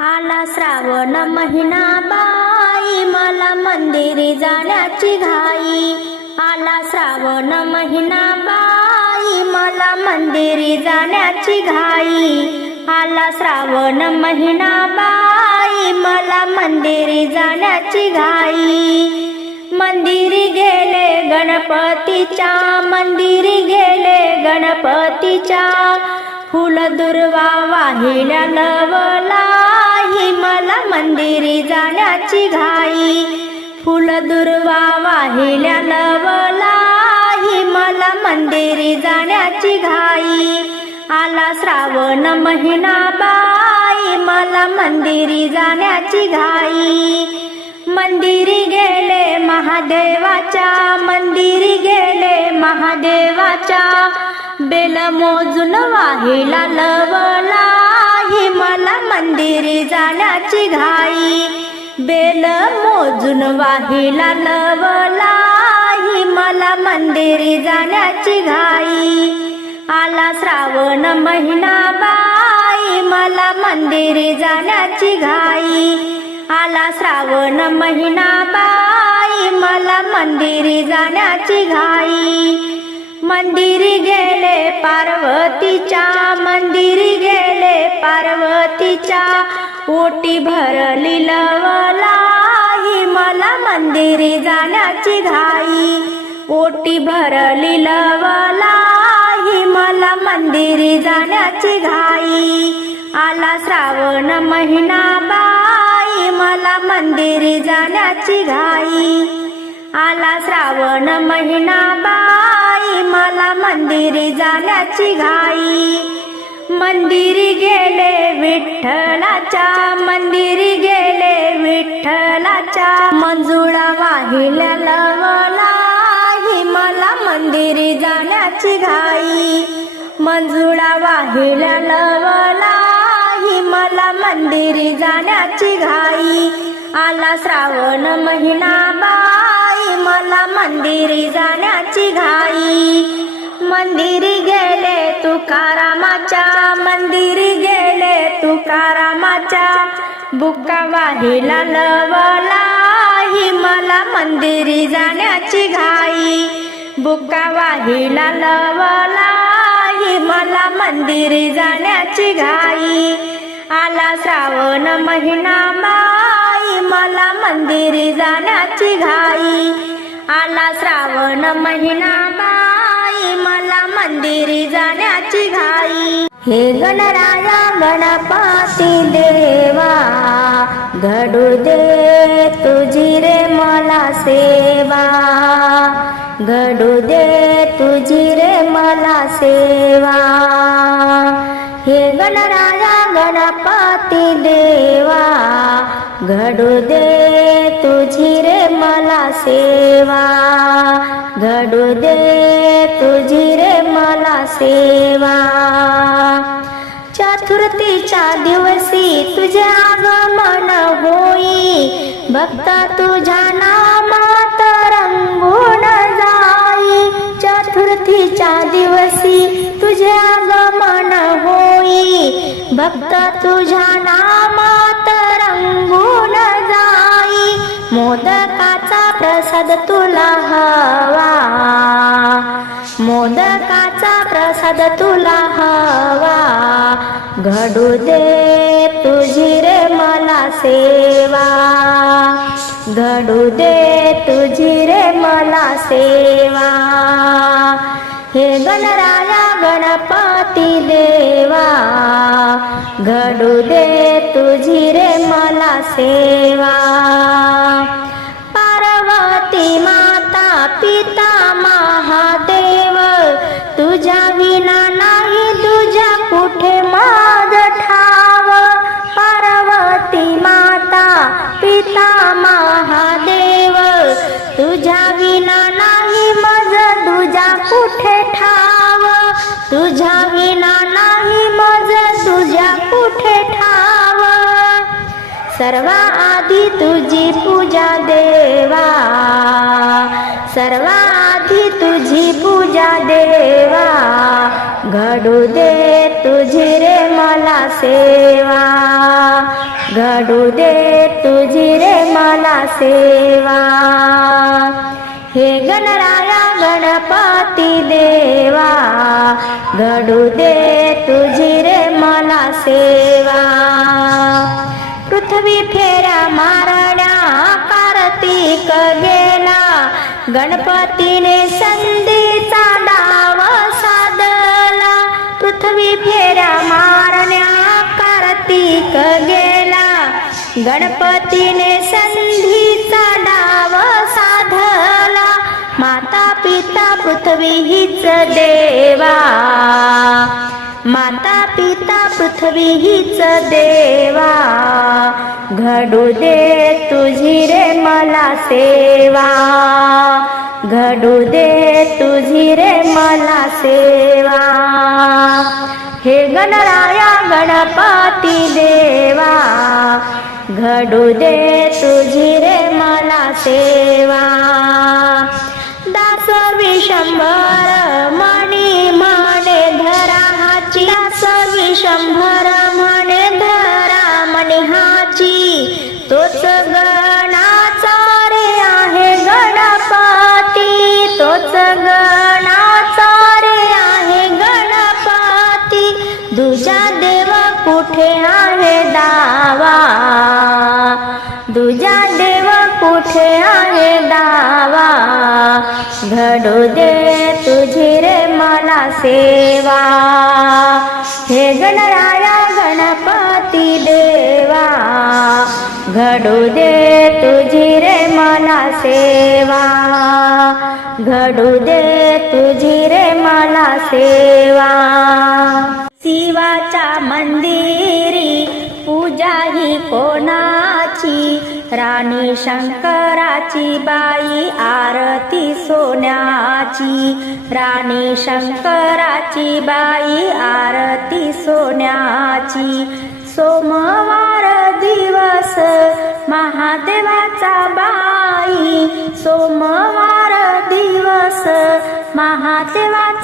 आला श्रावण महिना बाई मला मंदिरी जाण्याची घाई. आला श्रावण महिना बाई मला मंदिरी जाण्याची घाई. आला श्रावण महिना बाई मला मंदिरी जाण्याची घाई. मंदिरी गेले गणपतीच्या मंदिरी गेले गणपतीच्या. फुल दुर्वा वाहिल्या नाही मला मंदिरी जाण्याची घाई. फुल दुर्वा वाहिल्या नवलाही मला मंदिरी जाण्याची घाई. आला श्रावण महिना बाई मला मंदिरी जाण्याची घाई. मंदिरी गेले महादेवाच्या मंदिरी गेले महादेवाच्या. बेल मोजून वाहिला लवला. मला मंदिरी जाण्याची घाई. बेल मोजून वाहिला लवला. मला मंदिरी जाण्याची घाई. आला श्रावण महिना बाई. मला मंदिरी जाण्याची घाई. आला श्रावण महिना बाई. मला मंदिरी जाण्याची घाई. मंदिरी गेले पार्वतीच्या मंदिरी गेले पार्वतीच्या. ओटी भरली लवलाई मला मंदिरी जाण्याची घाई. ओटी भरली लवलाई मला मंदिरी जाण्याची घाई. आला श्रावण महिना बाई मला मंदिरी जाण्याची घाई. आला श्रावण महिना बाई मला मंदिरी जाण्याची घाई. मंदिरी गेले विठ्ठलाच्या मंदिरी गेले विठ्ठलाच्या. मंजुळा वाहिल्या लवलाई मला मंदिरी जाण्याची घाई. मंजुळा वाहिल्या लवलाई मला मंदिरी जाण्याची घाई. आला श्रावण महिना मला मंदिरी जाण्याची घाई. मंदिरी गेले तुकारामाच्या मंदिरी गेले तुकारामाच्या. बुक्का वाहिला लवलाई मला मंदिरी जाण्याची घाई. बुक्का वाहिला लवलाई मला मंदिरी जाण्याची घाई. आला श्रावण महिना माई मला मंदिरी जाण्याची घाई. आला श्रावण महिना बाई मला मंदिरी जाण्याची घाई. हे गणराया गणपती देवा घडू दे तुझी रे मला सेवा. घडू दे तुझी रे मला सेवा. हे गणराया गणपती देवा घडू दे तुझी रे मला सेवा. घडू दे तुझी रे मला सेवा. चतुर्थीच्या दिवशी तुझे आगमन होई. भक्त तुझ्या नामात रंगून जाई. चतुर्थीच्या दिवशी तुझे आगमन होई. भक्त तुझ्या नामात रंगून जाई. मोदकाचा प्रसाद तुला हवा. मोदकाचा प्रसाद तुला हवा. घडू दे तुझी रे मला सेवा. घडू दे तुझी रे मला सेवा. हे गणराया गणपती देवा घडू दे तुझी रे मला सेवा. पार्वती माता पिता महादेव तुझ्या सर्वा आधी तुझी पूजा देवा। सर्वा आधी तुझी पूजा देवा। घडू दे तुझी रे मला सेवा। घडू दे तुझी रे मला सेवा। हे गणराया गणपती देवा। घडू दे तुझी रे मला सेवा पृथ्वी फेऱ्या मारण्या कार्तिक गेला गणपतीने संधीचा डाव साधला. पृथ्वी फेऱ्या मारण्या कार्तिक गेला गणपतीने संधीचा डाव साधला. माता पिता पृथ्वी हीच देवा. माता पिता पृथ्वी हीच देवा घडू दे तुझी रे मला सेवा. घडू दे तुझी रे मला सेवा. हे गणराया गणपती देवा घडू दे तुझी रे मला सेवा. दास विशंभर दास विशंभर म्हणे धरा मनिहाची तोच गणाचा रे आहे गणपती. तोच गणाचा रे आहे गणपती. दुजा देव कुठे आहे दावा? दुजा देव कुठे आहे दावा? घडू दे तुझी रे मला सेवा. हे गणराया गणपती देवा घडू दे तुझी रे मला सेवा. घडू दे तुझी रे मला सेवा. शिवाच्या मंदिरी पूजा ही कोणाची राणी शंकराची बाई आरती सोन्याची. राणी शंकराची बाई आरती सोन्याची. सोमवार दिवस महादेवाचा बाई. सोमवार दिवस महादेवा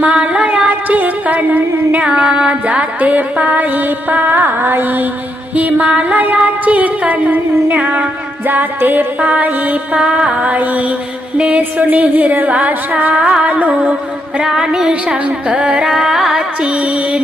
हिमालयाची कन्या जाते पायी पायी. हिमालयाची कन्या जाते पायी पायी. नेसून हिरवा शालू राणी शंकराची.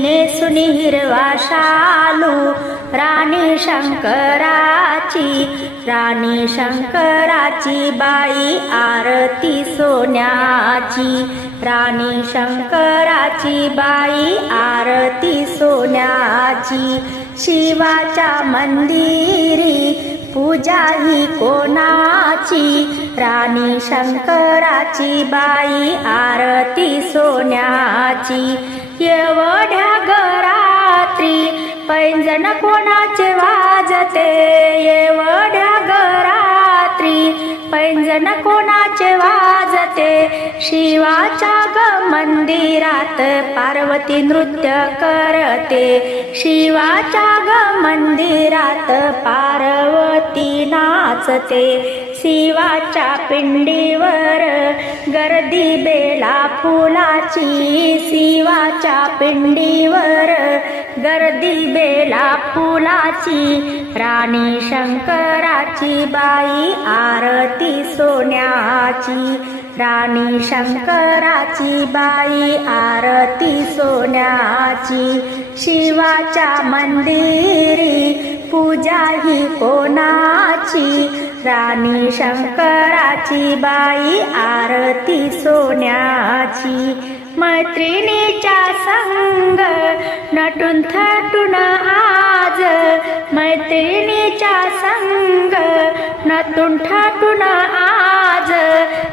नेसून हिरवा शालू राणी शंकराची राणी शंकराची बाई आरती सोन्याची. राणी शंकराची बाई आरती सोन्याची. शिवाच्या मंदिरी पूजा ही कोणाची? राणी शंकराची बाई आरती सोन्याची. एवढ्या घरात्री पैंजण कोणाचे वाजते? येवड्या गरात्री पैंजण कोणाचे वाजते? शिवाच्या ग मंदिरात पार्वती नृत्य करते. शिवाच्या ग मंदिरात पार्वती नाचते. शिवाच्या पिंडीवर गर्दी बेला फुलाची शिवाच्या पिंडीवर गर्दी बेला फुलाची राणी शंकराची बाई आरती सोन्याची राणी शंकराची बाई आरती सोन्याची शिवाच्या मंदिरी पूजा ही कोणाची? राणी शंकराची बाई आरती सोन्याची. मैत्रिणीच्या संग नटून थटून आज मैत्रिणीच्या संग नटून ठाटून आज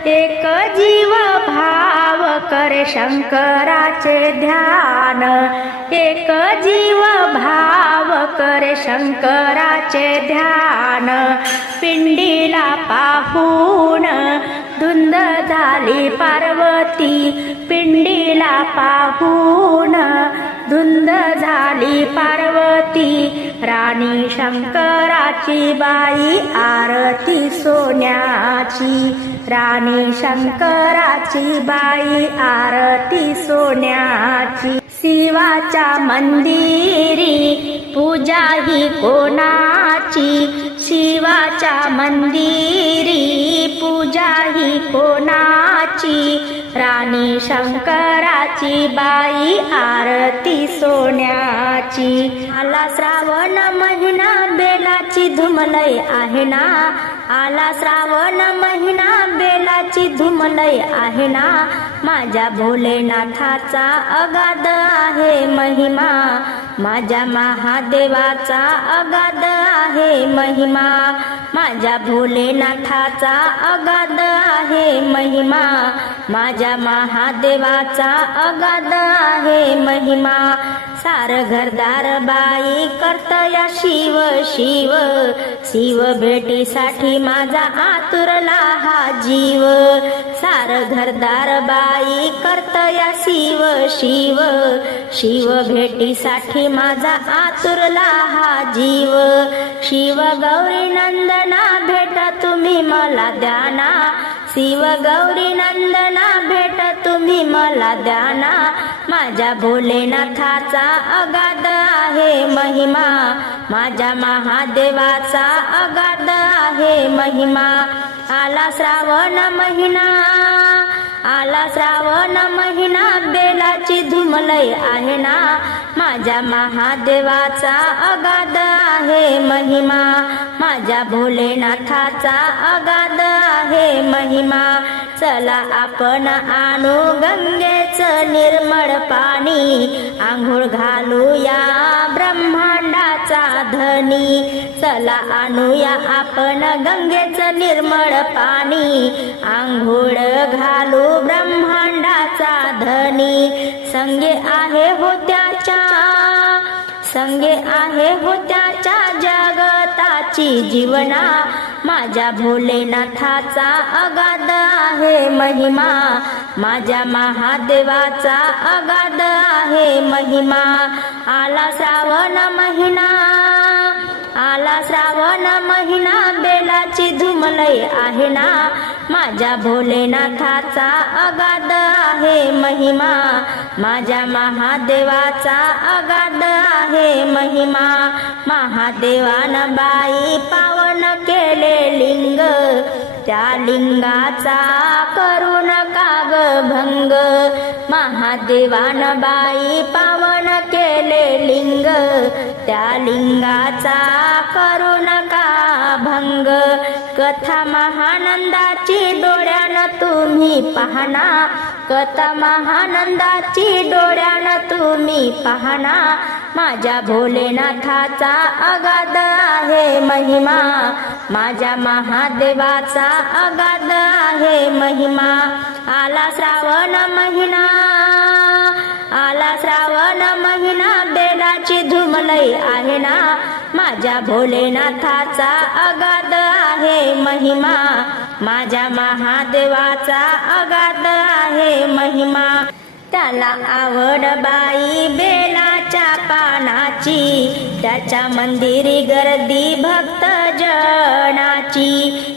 एक जीव भाव करे शंकराचे ध्यान. एक जीव भाव करे शंकराचे ध्यान. पिंडीला पाहून धुंद झाली पार्वती पिंडीला पाहून. धुंद झाली पार्वती राणी शंकराची बाई आरती सोन्याची. राणी शंकराची बाई आरती सोन्याची. शिवाच्या मंदिरी पूजा ही कोणाची? शिवाच्या मंदिरी पूजा ही कोणाची? राणी शंकराची बाई आरती सोन्याची. आला श्रावण महिना बेलाची धुमलय आहे ना? आला श्रावण महिना बेलाची धुमलय आहे ना? माझ्या भोलेनाथाचा अगाध आहे महिमा. माझ्या महादेवाचा अगाध आहे महिमा. माझ्या भोलेनाथाचा अगाध आहे महिमा. माझ्या महादेवाचा अगाध आहे महिमा. सार घरदार बाई करतया शिव शिव. शिव भेटीसाठी माझा आतुरला हा जीव. सार घरदार बाई करतया शिव शिव. शिव भेटीसाठी माझा आतुरला हा जीव. शिव गौरी नंदना भेटा तुम्ही मला द्याना शिव गौरी नंदना भेट तुम्ही मला द्याना. माझ्या भोलेनाथाचा अगाध आहे महिमा. माझ्या महादेवाचा अगाध आहे महिमा. आला श्रावण महिना. आला श्रावण महिना बेलाची धुमलय आहे ना? माझ्या महादेवाचा अगाध आहे महिमा. माझ्या भोलेनाथाचा अगाध आहे महिमा. चला आपण आणू गंगेचं निर्मळ पाणी. आंघोळ घालूया ब्रह्मांडाचा धनी. चला आणूया आपण गंगेचं निर्मळ पाणी. आंघोळ घालू ब्रह्मांडाचा धनी. संगे आहे हो त्याच्या संगे आहे हो त्याच्या जगताची जीवना. माझ्या भोलेनाथाचा अगाध आहे महिमा. माझ्या महादेवाचा अगाध आहे महिमा. आला श्रावण महिना. आला श्रावण महिना बेलाची धुमलय आहे ना? माझ्या भोलेनाथाचा अगाध आहे महिमा. माझ्या महादेवाचा अगाध आहे महिमा. महादेवान बाई पावन केले लिंग. त्या लिंगाचा करू नका ग भंग महादेवान बाई पावन केले लिंग. त्या लिंगाचा करू नका भंग कथा महानंदाची डोळ्यानं तुम्ही पाहना. कथा महानंदाची डोळ्यानं तुम्ही पाहना. माझ्या भोलेनाथाचा अगाध आहे महिमा. माझ्या महादेवाचा अगाध आहे महिमा. आला श्रावण महिना. आला श्रावण महिना. बेलाची धुमलई आहे ना. माझ्या भोलेनाथाचा अगाध आहे महिमा. माझ्या महादेवाचा अगाध आहे महिमा. त्याला आवड बाई बेलाच्या पानाची. त्याच्या मंदिरी गर्दी भक्त जनाची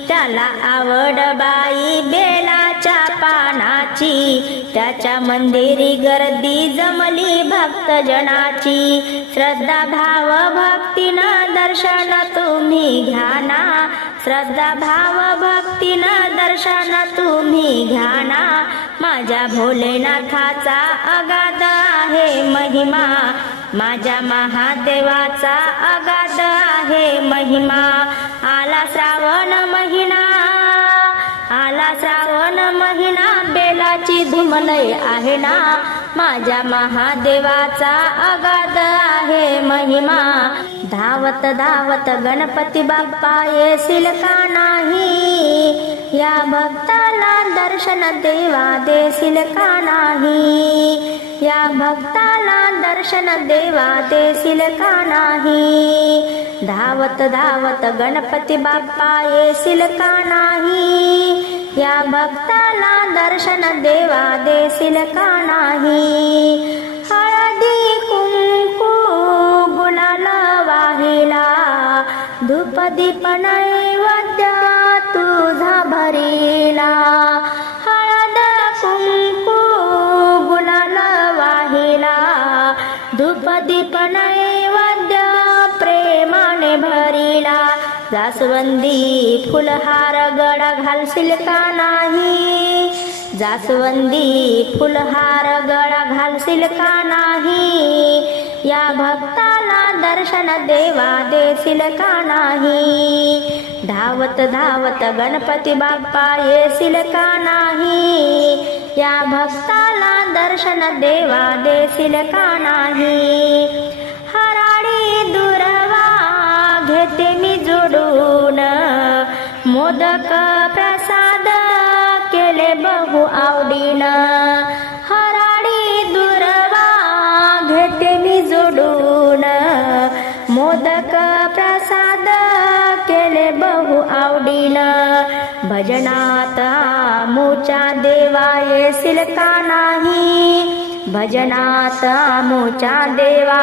त्याला आवड बाई बेलाच्या पानाची. त्याच्या मंदिरी गर्दी जमली भक्त जनाची श्रद्धा भाव भक्तीनं दर्शन तुम्ही घ्या ना. श्रद्धा भाव भक्तीनं दर्शन तुम्ही घ्या ना माझ्या भोलेनाथाचा अगाध आहे महिमा. माझ्या महादेवाचा अगाध आहे महिमा. आला श्रावण महिना. आला श्रावण महिना. बेलाची धुमलय आहे ना. माझ्या महादेवाचा अगाध आहे महिमा. धावत धावत गणपती बाप्पा येशील का नाही? या भक्ताला दर्शन देवा देशील का नाही? या भक्ताला दर्शन देवा देशील का नाही? धावत धावत गणपती बाप्पा येशील का नाही? या भक्ताला दर्शन देवा देशील का नाही? धूप दीप तुझा भरिला. हळद कुंकू गुलाल वाहिला. धूप दीप प्रेमाने भरिला. जास्वंदी फुलहार गड घालशील का नाही? जास्वंदी फुलहार गळा घालशील का नाही? या भक्ता दर्शन देवा देशील का नाही? धावत धावत गणपती बाप्पा येशील का नाही? या भक्ताला दर्शन देवा देशील का नाही? हराळी दुरवा घेते मी जोडून मोदक प्रसाद केले बहु आवडीनं. भजनात मोचा देवा येशील का नाही. भजनात मोचा देवा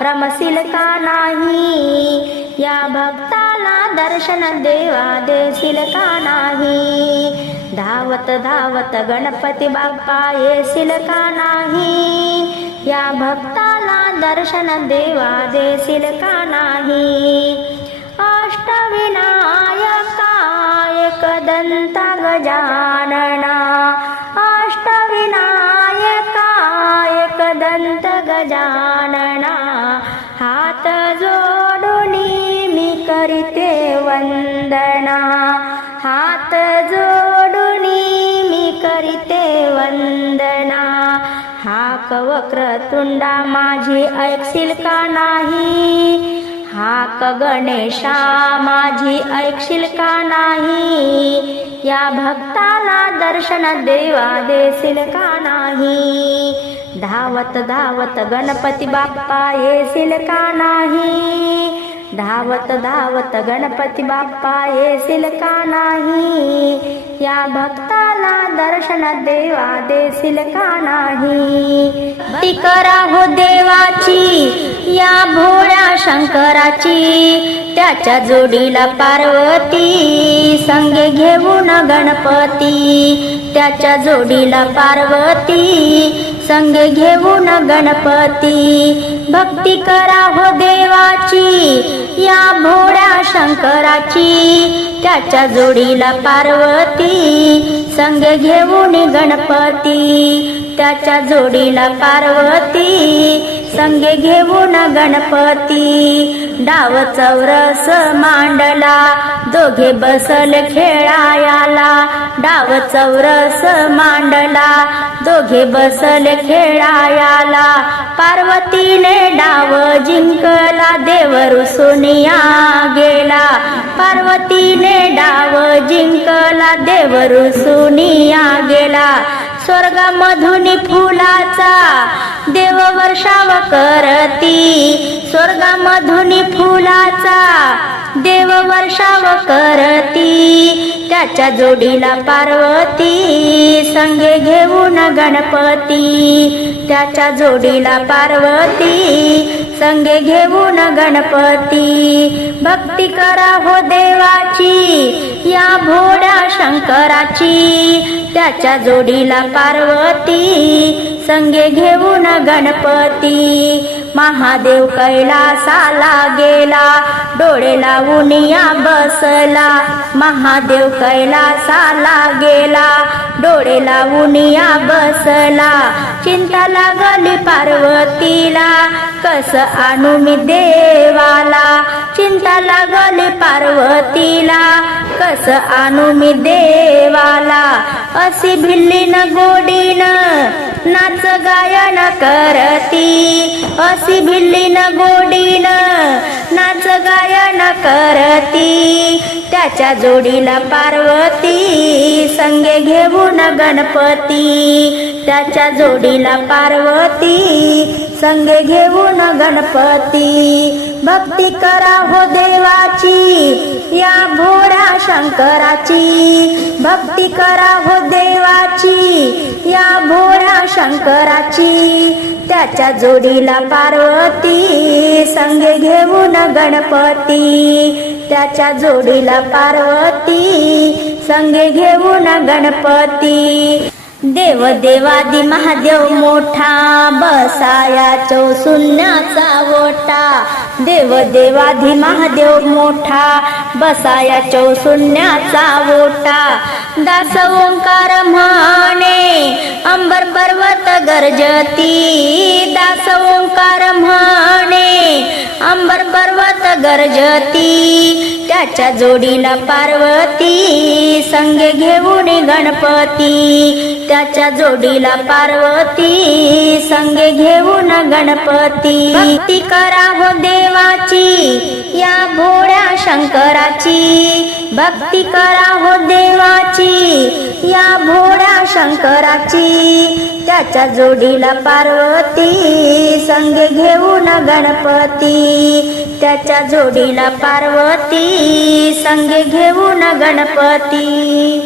रमशील का नाही. या भक्ताला दर्शन देवा देशील का नाही. धावत धावत गणपती बाप्पा येशील का नाही. या भक्ताला दर्शन देवा देशील का नाही. गजानना। अष्टविनायका एकदंत गजानना हात जोडुनी मी करिते वंदना। हात जोडुनी मी करिते वंदना। हाक वक्रतुंडा माझी ऐकशील का नाही? हाक गणेशा माझी ऐकशील का नाही? या भक्ताला दर्शन देवा देशील का नाही? धावत धावत गणपती बाप्पा येशील का नाही? धावत धावत गणपती बाप्पा येशील का नाही? या भक्ताला दर्शन देवा देशील का नाही? भक्ती करा हो देवाची या भोळ्या शंकराची त्याच्या जोडीला पार्वती संगे घेऊन गणपती त्याच्या जोडीला पार्वती संगे घेऊन गणपती. भक्ती करा हो देवाची या भोळ्या शंकराची त्याच्या जोडीला पार्वती संगे घेऊन गणपती. त्याच्या जोडीला पार्वती संगे घेऊन गणपती. डाव चौरस मांडला. दोघे बसल खेळायाला. डाव चौरस मांडला. दोघे बसल खेळायाला. पार्वतीने डाव जिंकला. देवर सुनिया गेला. पार्वतीने डाव जिंकला. देवर सुनिया गेला. स्वर्गामधून फुलाचा देव वर्षाव करती. स्वर्गामधून फुलाचा देव वर्षाव करती. त्याच्या जोडीला पार्वती संगे घेऊन गणपती. त्याच्या जोडीला पार्वती संगे घेऊन गणपती. भक्ती करा हो देवाची या भोड्या शंकराची. त्याच्या जोडीला पार्वती संगे घेऊन गणपती. महादेव कैलासाला गेला डोळे लावून या बसला. महादेव कैलासाला गेला डोळे लावून या बसला. चिंता लागली पार्वतीला कस आणू मी देवाला? चिंता लागली पार्वतीला. कस आणू मी देवाला? अशी भिल्लीन गोडीन नाच गायन करती. अशी भिल्लीन गोडीन नाच गायन करती. त्याच्या जोडीला पार्वती संगे घेऊन गणपती. त्याच्या जोडीला पार्वती संगे घेऊन गणपती. भक्ती करा हो देवाची या भोळ्या शंकराची. भक्ती करा हो देवाची या भोळ्या शंकराची. त्याच्या जोडीला पार्वती संगे घेऊन गणपती. त्याच्या जोडीला पार्वती संगे घेऊन गणपती. देव देवादी महादेव मोठा बसाया चौसुन्याचा ओटा देव देवाधी महादेव मोठा बसाया चौसुन्याचा ओटा दास ओंकार म्हणे अंबर पर्वत गर्जती. दास गरजती त्याच्या जोडीला पार्वती संगे घेऊन गणपती. त्याच्या जोडीला पार्वती संगे घेऊन गणपती. भक्ती करा हो देवाची या भोळ्या शंकराची. भक्ती करा हो देवाची या भोळ्या शंकराची. त्याच्या जोडीला पार्वती संगे घेऊन गणपती. त्याच्या जोडीला पार्वती संगे घेऊन गणपती.